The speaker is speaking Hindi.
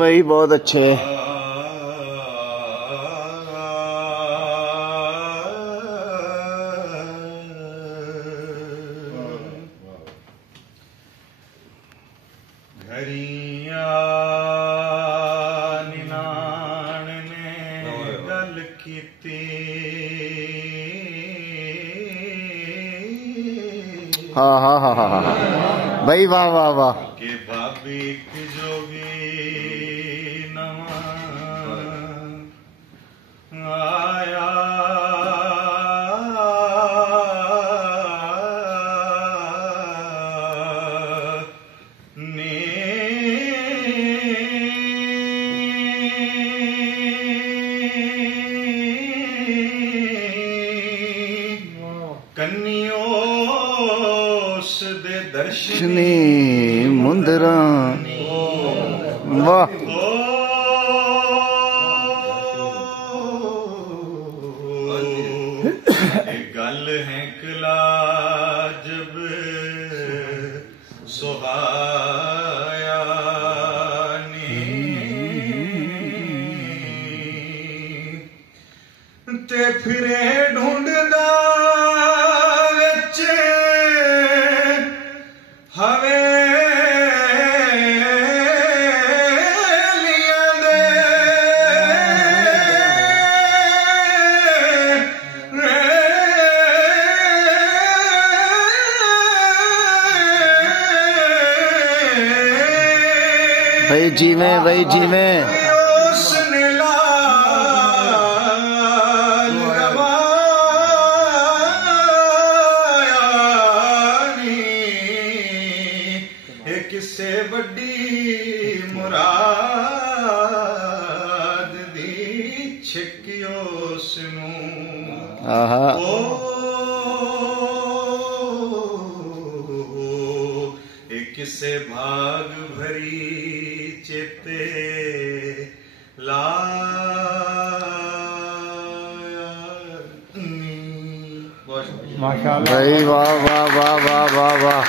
वही बहुत अच्छे। घरिया निनाण ने गल कीती, हाँ हाँ हाँ हाँ हाँ भाई वाह वाह वाह। के भाभी की जोगी नवा आया ने कन्योस दे दर्शनी मुंदरा वाह। गल है कला जब सुहाया ते फिरे ढूंढदा विच हवेलियां दे भाई जी में भाई जी में उसने लाल गवाया नी, एक किसे बड़ी मुराद दी छिकियो उसनू। आहा एक किसे भाग भरी चेते लाया नी। भाई वाह वाह वाह वाह वाह वाह।